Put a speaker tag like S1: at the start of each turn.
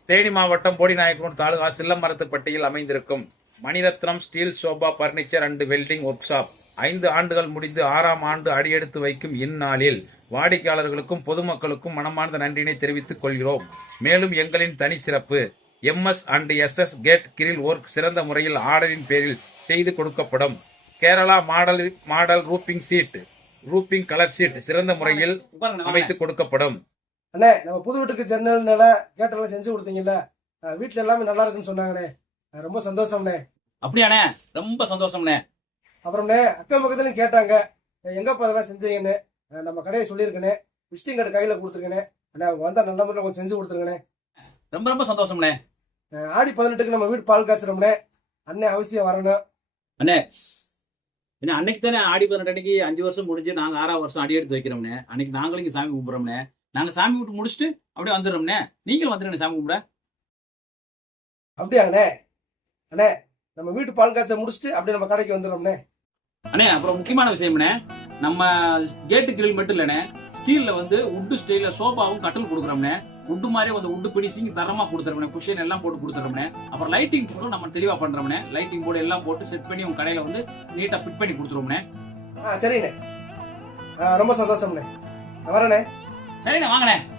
S1: தேனி மாவட்டம் போடிநாயக்கனூர் தாலுகா சில்லமரத்துப்பட்டியில் அமைந்திருக்கும் Maniratnam steel sofa furniture and welding workshop 5 ஆண்டுகள் முடிந்து 6ஆம் ஆண்டு அடியெடுத்து வைக்கும் இந்நாளில் வாடிக்கையாளர்களுக்கும் பொதுமக்களுக்கும் மனமார்ந்த நன்றியினை தெரிவித்துக் கொள்கிறோம். மேலும் எங்களின் தனி சிறப்பு MS and SS gate grill work சிறந்த முறையில் ஆர்டரின் பேரில் செய்து கொடுக்கப்படும். Kerala model roofing sheet, roofing colour sheet சிறந்த முறையில் அமைத்து கொடுக்கப்படும்.
S2: அண்ணே, நம்ம புது வீட்டுக்கு ஜன்னல் நில கேட்டெல்லாம் செஞ்சு கொடுத்தீங்கல்ல, வீட்டுல எல்லாமே நல்லா இருக்குன்னு சொன்னாங்கண்ணே. ரொம்ப சந்தோஷம்ண்ணே.
S3: அப்படியாண்ணே? ரொம்ப சந்தோஷம்ண்ணே.
S2: அப்புறம்ண்ணே, அக்கம் பக்கத்துலயும் கேட்டாங்க எங்கப்பா அதெல்லாம் செஞ்சீங்கன்னு. நம்ம கடையை சொல்லியிருக்கேனே, விசிட்டிங் கார்டு கையில கொடுத்துருக்கேனே. அண்ணே, அவங்க வந்தா நல்ல முறையில் கொஞ்சம் செஞ்சு கொடுத்துருங்கண்ணே.
S3: ரொம்ப ரொம்ப சந்தோஷம்ண்ணே.
S2: ஆடி 18க்கு நம்ம வீட்டு பால் காய்ச்சிரோம்ண்ணே. அண்ணே அவசியம் வரணும்.
S3: அண்ணே, என்ன அன்னைக்கு தானே ஆடி 18 அன்னைக்கு 5 வருஷம் முடிஞ்சு நாங்க 6ஆம் வருஷம் அடி எடுத்து வைக்கிறோம்ண்ணே. அன்னைக்கு நாங்களும் இங்க சாமி கும்பிடுறோம்ண்ணே. நாங்க சாமி விட்டு முடிச்சுட்டு அப்படியே வந்துடுறோம்ண்ணே. நீங்களும் வந்துடுங்க சாமி கும்பிட.
S2: அப்படியாங்கண்ணே? அண்ணே, நம்ம வீட்டு பால் காய்ச்ச முடிச்சுட்டு அப்படியே நம்ம கடைக்கு வந்துடுறோம்ண்ணே.
S3: அண்ணே, அப்புறம் முக்கியமான விஷயம்ண்ணே, நம்ம கேட்டு கிரில் மட்டும் இல்லைண்ணே, ஸ்டீல்ல உட்டு ஸ்டைல சோபாவும் கட்டில் கொடுக்குறோம்ண்ணே. உட்டு மாதிரி உட்டு பிடிச்சிங் தரமா கொடுத்துறோம்ண்ணே. குஷன் எல்லாம் போட்டு கொடுத்துறோம்ண்ணே. அப்புறம் லைட்டிங் போர்டும் நம்ம தெளிவா பண்றோம்ண்ணே. லைட்டிங் போர்டு எல்லாம் போட்டு செட் பண்ணி உங்க கடையில நீட்டா ஃபிட் பண்ணி கொடுத்துருவோம்ண்ணே.
S2: சரிண்ணே, ரொம்ப சந்தோஷம்ண்ணே. வரண்ணே.
S3: சரிண்ணே, வாங்கண்ணே.